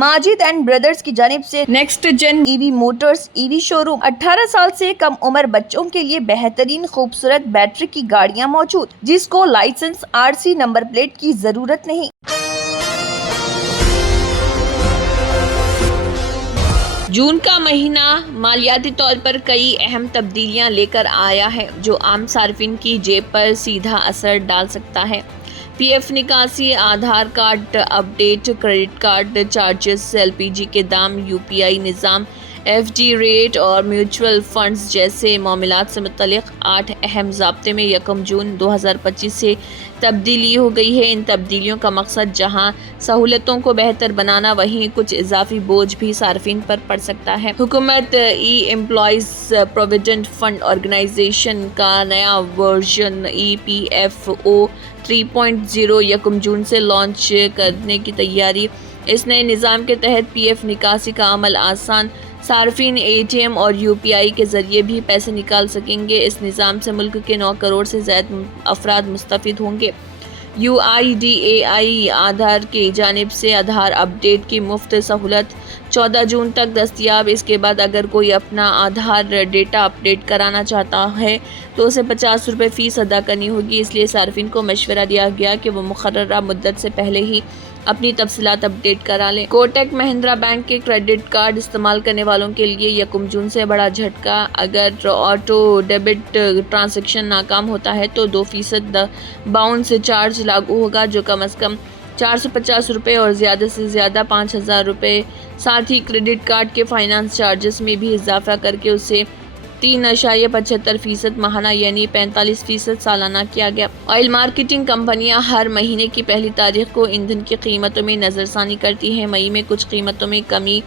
Majid and brothers की जानिब से next gen EV motors EV showroom 18 साल से कम उम्र बच्चों के लिए बेहतरीन खूबसूरत बैटरी की गाड़ियां मौजूद, जिसको लाइसेंस आरसी नंबर प्लेट की जरूरत नहीं। जून का महीना मालियाती तौर पर कई अहम तब्दीलियां लेकर आया है जो आम सार्फिन की जेब पर सीधा असर डाल सकता है। पीएफ निकासी, Aadhaar card update, credit card charges, LPG के दाम, यूपीआई निज़ाम, एफडी रेट और म्यूचुअल फंड्स जैसे मामलात से मुतल्लिक़ 8 अहम ज़ाब्ते में 1 जून 2025 से तब्दीली हो गई है। इन तब्दीलियों का मकसद जहां सहूलतों को बेहतर बनाना, वहीं कुछ इजाफी बोझ भी सार्फिन पर पड़ सकता है। हुकूमत एम्प्लॉइज़ प्रोविडेंट फंड ऑर्गेनाइजेशन का नया वर्जन EPFO 3.0 1 जून से लॉन्च करने की तैयारी। इस नए निज़ाम के तहत पीएफ निकासी का अमल आसान, सार्फिन ATM और UPI के ज़रिए भी पैसे निकाल सकेंगे। इस निज़ाम से मुल्क के 9 करोड़ से ज़्यादा अफराद मुस्तफ़िद होंगे। UIDAI आधार की जानिब से आधार अपडेट की मुफ्त सहूलत 14 जून तक दस्तयाब। इसके बाद अगर कोई अपना आधार डेटा अपडेट कराना चाहता है तो उसे 50 रुपये फ़ीस अदा करनी होगी। इसलिए सार्फिन को मशवरा दिया गया कि वो मुकर्ररा मुद्दत से पहले ही अपनी तफसीलात अपडेट करा लें। कोटक महिंद्रा बैंक के क्रेडिट कार्ड इस्तेमाल करने वालों के लिए 1 जून से बड़ा झटका। अगर ऑटो डेबिट ट्रांजैक्शन नाकाम होता है तो 2% बाउंस चार्ज लागू होगा, जो कम से कम 450 रुपये और ज़्यादा से ज़्यादा 5000 रुपये। साथ ही क्रेडिट कार्ड के फाइनेंस चार्जेस में भी इजाफा करके उसे 3.75% माहाना यानी 45% सालाना किया गया। ऑयल मार्केटिंग कंपनियां हर महीने की पहली तारीख को ईंधन की कीमतों में नज़रसानी करती हैं। मई में कुछ कीमतों में कमी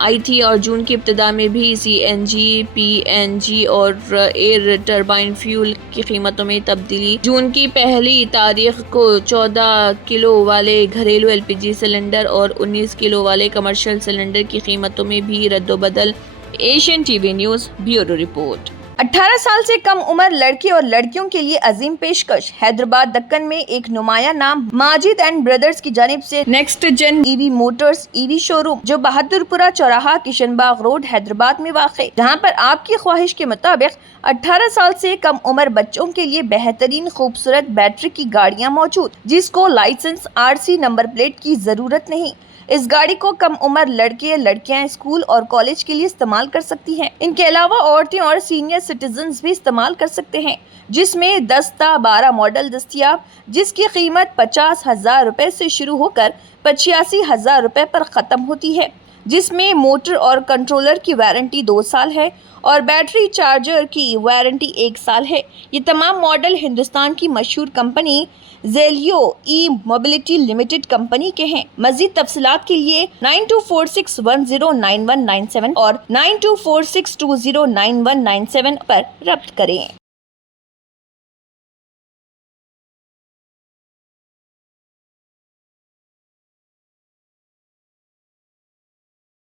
आई थी और जून की इब्तिदा में भी CNG, PNG और एयर टर्बाइन फ्यूल की कीमतों में तब्दीली। जून की पहली तारीख को 14 किलो वाले घरेलू LPG सिलेंडर और 19 किलो वाले कमर्शियल सिलेंडर की कीमतों में भी रद्दोबदल। Asian TV news bureau report. 18 साल से कम उम्र लड़के और लड़कियों के लिए अजीम पेशकश। हैदराबाद दक्कन में एक नुमाया नाम माजिद एंड ब्रदर्स की जानिब से next gen EV motors EV showroom, जो बहादुरपुरा चौराहा, किशनबाग रोड, हैदराबाद में वाक़, जहां पर आपकी ख्वाहिश के मुताबिक 18 साल से कम उम्र बच्चों के लिए बेहतरीन खूबसूरत बैटरी की गाड़ियां मौजूद, जिसको लाइसेंस आरसी नंबर प्लेट की जरूरत नहीं। इस गाड़ी को कम उम्र लड़के लड़कियां स्कूल और कॉलेज के लिए इस्तेमाल कर सकती हैं। इनके अलावा औरतें और सीनियर सिटीजन्स भी इस्तेमाल कर सकते हैं, जिसमें 10-12 मॉडल दस्तयाब, जिसकी कीमत 50,000 रुपए से शुरू होकर 85,000 रुपए पर ख़त्म होती है, जिसमें मोटर और कंट्रोलर की वारंटी 2 साल है और बैटरी चार्जर की वारंटी 1 साल है। ये तमाम मॉडल हिंदुस्तान की मशहूर कंपनी ज़ेलियो ई-मोबिलिटी लिमिटेड कंपनी के हैं। मज़ीद तफसीलात के लिए 9246109197 और 9246209197 पर रब्त करें।